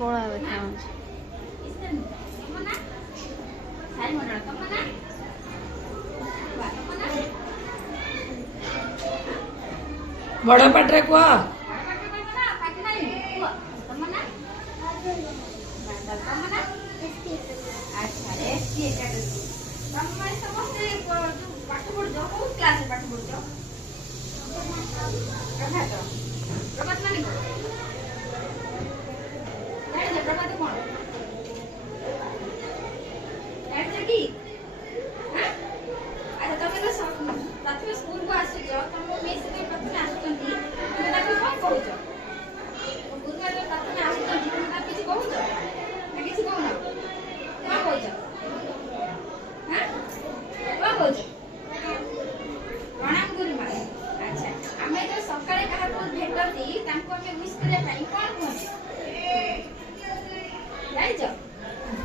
କଳା ଦେଖା बड़ पाटे कह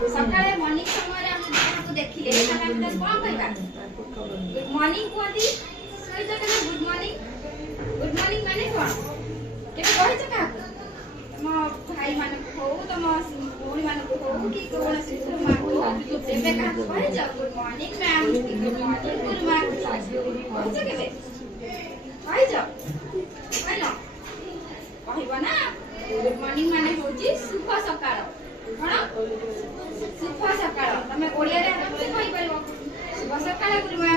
सकाळे मॉर्निंग समय हम को देखिले हम कोन कहबा गुड मॉर्निंग कहती सही तो कहना गुड मॉर्निंग माने कोन केबे कहै छ का तम भाई मान को तम भौणी मान को कि कोन शिशु मा को तेबे का कहै छ good morning ma'am good morning Guruma कहै छ केबे कहै छ कहलो कहबो ना गुड मॉर्निंग माने होची शुभ सकाळ कोन शुभ सकाळ तमे ओडिया रे हमसे कहि परबो शुभ सकाळ गुरुमा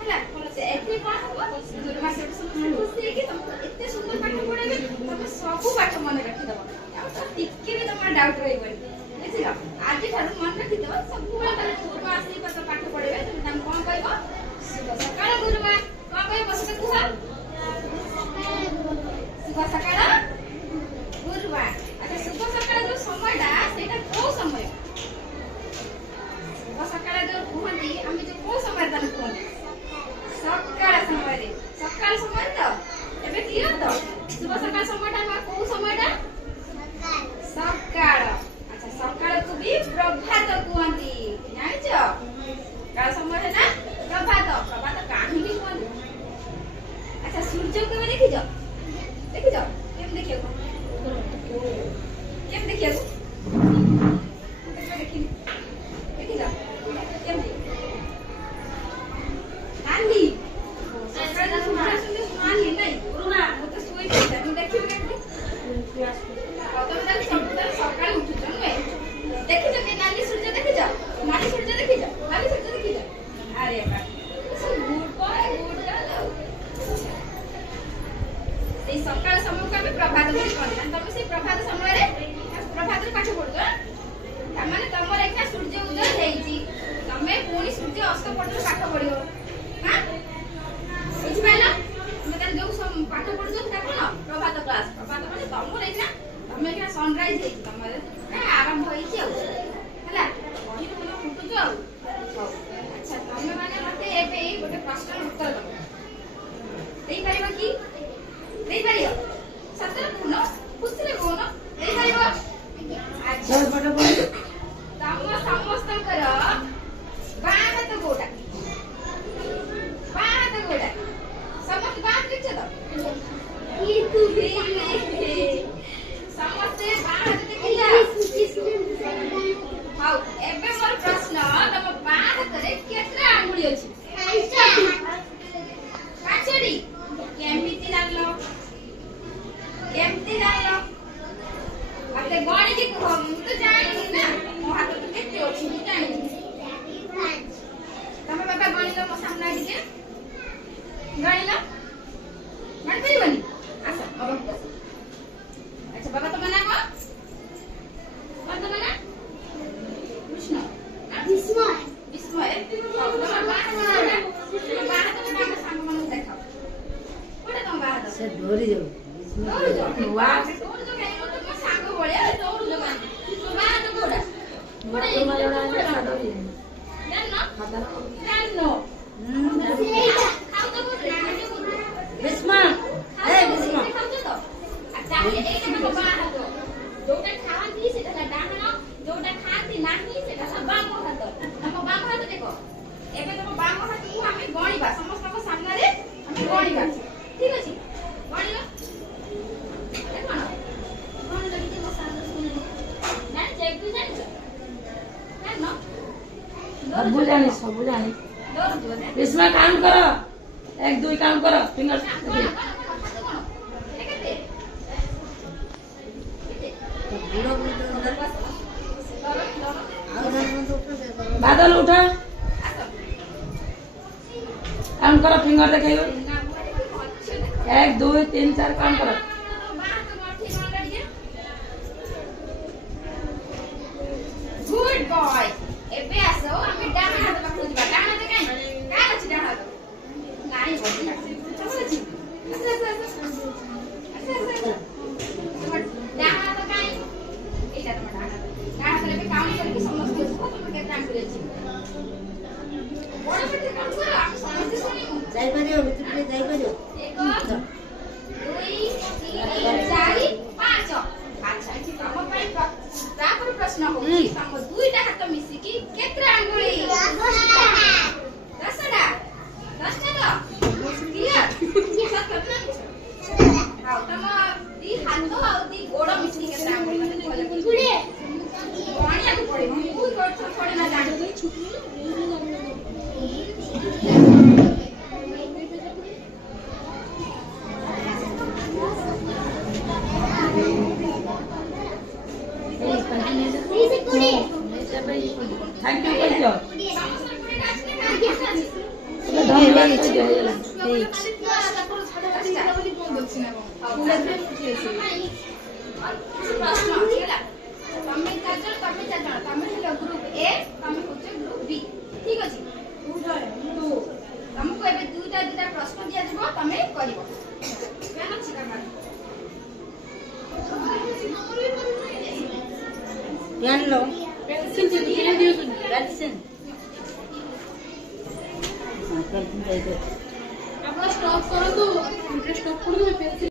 हला से एथि कोन हबो गुरुमा से खुशी कि तुम एते सुंदर पाठ पढाबे तुम सब पाठ मन रखि दबो आ टिके भी तुम डाउट रहइबो बुझिलो आज ठार मन रखि दबो सब बेला तमे गुरुमा आसी पत पाठ पढाबे तुम तम कोन कहबो शुभ सकाळ गुरुमा कोन कहबो से कुहा शुभ सकाळ गुरुमा अच्छा शुभ सकाळ जो समयटा सेटा को समय सकाळ जो कहती आम जो को समय तक कहते सकाळ समय तो एबे क्लियर तो शुभ सकाळ समयटा हम को समयटा सकाळ अच्छा सकाळ को भी प्रभात कहती जानि छ काल समय है ना प्रभात काहे भी कहते अच्छा सूर्य को देखि जाओ केम देखियो केम देखियो सकाल समय को आम प्रभात तुम से प्रभात समय प्रभात पाठ पढ़ो माने तुम एक सूर्य उदय होमें पुणी सूर्य अस्त पर्यटन पाठ पढ़ो हाँ बुझिपाल तुम जो पाठ पढ़ो कौन प्रभात क्लास प्रभात माने तुम तुम एक सनराइज तुम आरंभ होगा फुटुच अच्छा तुम मैंने मत गोटे प्रश्न उत्तर दे पार कि नहीं पारियो सतर कोन खुशी कोन नहीं पारियो अच्छा तम समस्तकर बात गोटा समस्त बात लिख तो ई तू समस्त बात देखिया हाउ एबे मोर प्रश्न तम बात करे केतरा आंगुली अछि पाचडी केमिति जानलो आपले गणी की कहो मु तो जानि ना मो हाथ तो केते अछि मु जानि तमे बाबा गणिलो मो सामने दिके गणिलो गण परिबनी आसा बाबा अच्छा बाबा तो नाम कौन तो ना कृष्ण विस्मय से डोरी जाऊ वाह तोर जो काई तो सांग बोले तोर जो मान तो बात कोडा कोडा तो मला ना डोरी जाननो खाऊ तो बोल विस्मा ए विस्मा खाऊ तो अच्छा एक ना बात तो जोटा खाती सेटा डाहना जोटा खाती नाही सेटा बाम हाथ हम बाम हाथ देखो एबे तुम बाम हाथ को हमें गणिबा समस्त को सामने रे हमें गणिबा ठीक अछि गणिलो देखो ना गण लगी तो सामने सुन ସବୁ ଜାଣି ସବୁ ଜାଣି ଡରୁଛୁ ବୋଧେ? ରେଶମା କାଉଣ୍ଟ କର 1 2 କାଉଣ୍ଟ କର ଫିଙ୍ଗର ହାତ କଣ? ଏ କେତେ? ବାଦଲ ଉଠା କାଉଣ୍ଟ କର ଫିଙ୍ଗର ଦେଖେଇବ 1 2 3 4 କାଉଣ୍ଟ କର Good boy. ଏବେ ଆସ ଆମେ ଡାହାଣ ହାତ ପାଖକୁ ଯିବା। ଡାହାଣ ହାତ କାଇଁ? କାହାର ଅଛି ଡାହାଣ ହାତ? ନାଇଁ ବୋଧେ। ତମର ଅଛି? ଆସ, ଆସ, ଆସ। ଆସ, ଆସ, ଆସ। ତମର ଡାହାଣ ହାତ କାଇଁ? ଏଇଟା ତମ ଡାହାଣ ହାତ। ଡାହାଣ ହାତରେ ଏବେ କାଉଣ୍ଟ କରିକି ସମସ୍ତେ କୁହ ତମର କେତେ ଆଙ୍ଗୁଳି ଅଛି। ବଡ଼ ପାଟିରେ କାଉଣ୍ଟ କର, ଆମେ ସମସ୍ତେ ଶୁଣିବୁ। ଯାଇପାରିବ ଭିତରେ ଯାଇପାରିବ 1 2 3 4 5 ଆଚ୍ଛା ଏଠି ତମ ପାଇଁ ତାପରେ ପ୍ରଶ୍ନ ହଉଛି ତମ ଦୁଇଟା ହାତ ମିଶିକି କେତେ ଆଙ୍ଗୁଳି 10ଟା 10ଟା ତ କ୍ଲିୟର ଆଉ ତମ ଦି ହାତ ଆଉ ଦି ଗୋଡ ମିଶିକି କେତେ ଆଙ୍ଗୁଳି ମାନେ ଗଣିବାକୁ ପଡିବ ମୁଁ ଥୋଡି ନା ଜାଣିବି थैंक यू कहियो धन्यवाद कहियो हैला ठीक ठीक अछि तुमको एबे दुईटा दुईटा प्रश्न दिया जब तमे करिवो केन अछि काका ध्यान लो पेंसिल से दिए दियो सुन पेंसिल ଆପଣ ଷ୍ଟପ୍ କରନ୍ତୁ, ସ୍ଟପ୍ କରନ୍ତୁ,